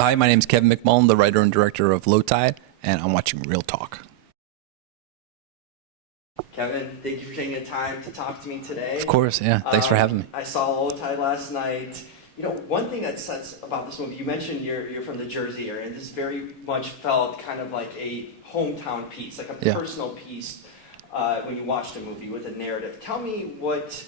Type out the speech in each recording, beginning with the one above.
Hi, my name is Kevin McMullin, the writer and director of Low Tide, and I'm watching Real Talk. Kevin, thank you for taking the time to talk to me today. Of course, yeah. Thanks for having me. I saw Low Tide last night. You know, one thing that sets about this movie, you mentioned you're from the Jersey area, and this very much felt kind of like a hometown piece, like a personal piece when you watched the movie with a narrative. Tell me what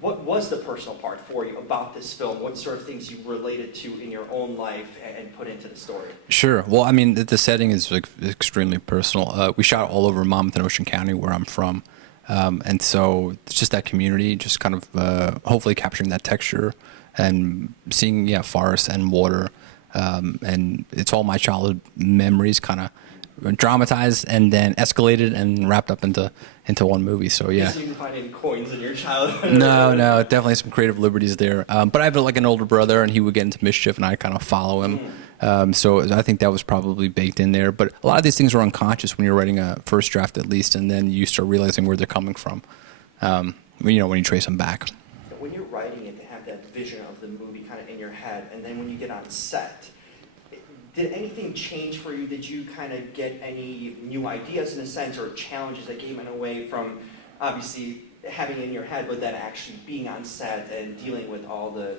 was the personal part for you about this film? What sort of things you related to in your own life and put into the story? Sure. Well, I mean, the setting is like extremely personal. We shot all over Monmouth and Ocean County, where I'm from, and so it's just that community, just kind of hopefully capturing that texture and seeing forest and water, and it's all my childhood memories, kind of dramatized and then escalated and wrapped up into one movie. So yeah. You didn't find any coins in your childhood? No, definitely some creative liberties there. But I have like an older brother, and he would get into mischief, and I kind of follow him. So I think that was probably baked in there. But a lot of these things are unconscious when you're writing a first draft, at least, and then you start realizing where they're coming from. When you trace them back. When you're writing it, to have that vision of the movie kind of in your head, and then when you get on set, did anything change for you? Did you kind of get any new ideas in a sense, or challenges that came in away from obviously having it in your head, but then actually being on set and dealing with all the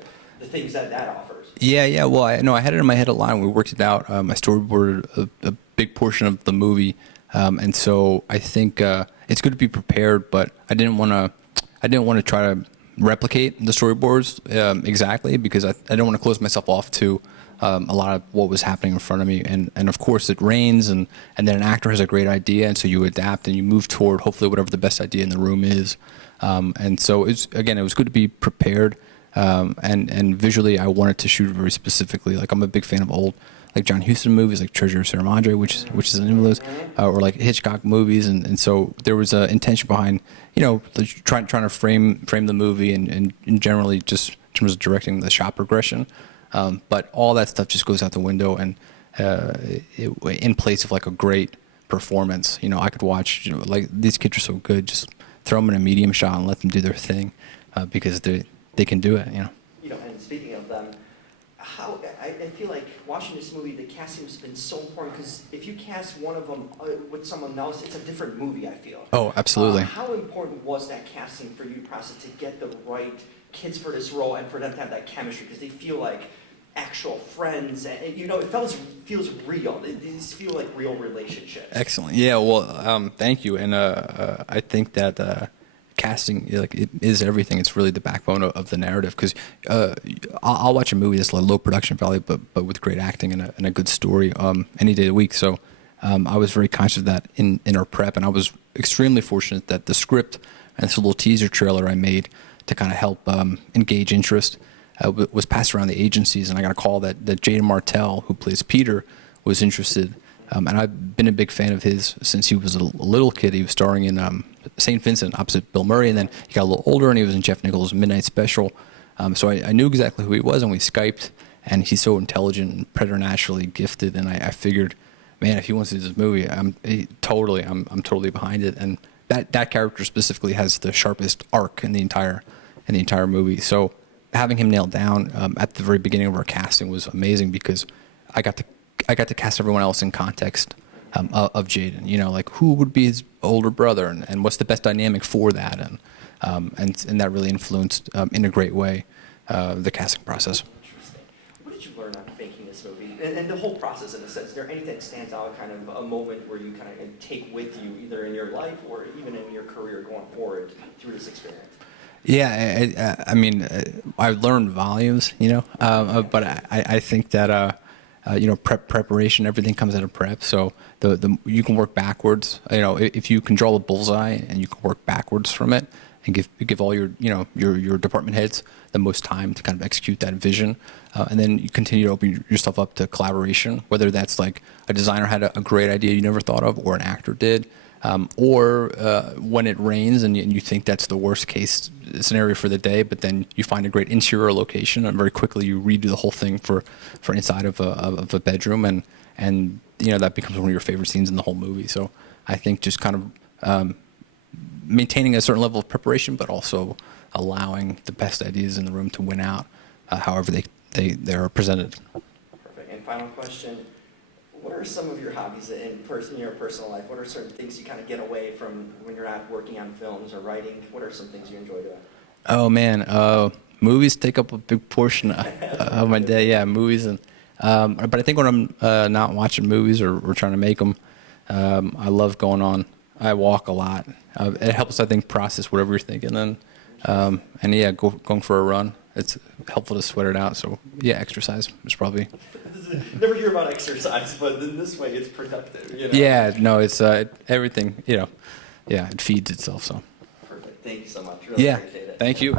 things that offers? Yeah. Well, I had it in my head a lot, and we worked it out. I storyboarded a big portion of the movie, and so I think it's good to be prepared. But I didn't want to try to replicate the storyboards exactly, because I didn't want to close myself off to a lot of what was happening in front of me. And of course it rains, and then an actor has a great idea, and so you adapt and you move toward hopefully whatever the best idea in the room is. And so it was good to be prepared. And visually I wanted to shoot very specifically. Like, I'm a big fan of old, like John Huston movies, like Treasure of Sarah Madre, which is an name of those, or like Hitchcock movies. And so there was an intention behind, trying to frame the movie and generally just in terms of directing the shot progression. But all that stuff just goes out the window, and in place of like a great performance. I could watch, like, these kids are so good, just throw them in a medium shot and let them do their thing, because they can do it. And speaking of them, I feel like watching this movie, the casting has been so important, because if you cast one of them with someone else, it's a different movie, I feel. Oh, absolutely. How important was that casting for you process to get the right kids for this role and for them to have that chemistry, because they feel like actual friends, and it feels real. These feel like real relationships. Excellent. Yeah. Well, thank you. And I think that casting, like, it is everything. It's really the backbone of the narrative, because I'll watch a movie that's like low production value, but with great acting and a good story any day of the week. So I was very conscious of that in our prep, and I was extremely fortunate that the script and this little teaser trailer I made to kind of help engage interest was passed around the agencies, and I got a call that Jaeden Martell, who plays Peter, was interested. And I've been a big fan of his since he was a little kid. He was starring in St. Vincent opposite Bill Murray, and then he got a little older, and he was in Jeff Nichols' Midnight Special. So I knew exactly who he was, and we Skyped, and he's so intelligent and preternaturally gifted, and I figured, man, if he wants to do this movie, I'm totally behind it. And that character specifically has the sharpest arc in the entire movie. So having him nailed down at the very beginning of our casting was amazing, because I got to cast everyone else in context of Jaeden. Like, who would be his older brother, and what's the best dynamic for that, and that really influenced in a great way the casting process. Interesting. What did you learn on making this movie, and the whole process in a sense? Is there anything that stands out, kind of a moment where you kind of take with you, either in your life or even in your career going forward through this experience? Yeah, I mean, I've learned volumes, but I think that preparation, everything comes out of prep. So you can work backwards. If you can draw a bullseye and you can work backwards from it, and give all your department heads the most time to kind of execute that vision, and then you continue to open yourself up to collaboration, whether that's like a designer had a great idea you never thought of, or an actor did. Or when it rains and you think that's the worst case scenario for the day, but then you find a great interior location, and very quickly you redo the whole thing for inside of a bedroom, and that becomes one of your favorite scenes in the whole movie. So I think just kind of maintaining a certain level of preparation, but also allowing the best ideas in the room to win out, however they are presented. Perfect. And final question. What are some of your hobbies in your personal life? What are certain things you kind of get away from when you're not working on films or writing? What are some things you enjoy doing? Oh man, movies take up a big portion of my day. Yeah, movies and but I think when I'm not watching movies or trying to make them, I love going on. I walk a lot. It helps, I think, process whatever you're thinking. And yeah, going for a run. It's helpful to sweat it out. So yeah, exercise is probably. Never hear about exercise, but in this way, it's productive. You know? Yeah, no, it's everything. Yeah, it feeds itself. So. Perfect. Thank you so much. Really Yeah, appreciate it. thank you.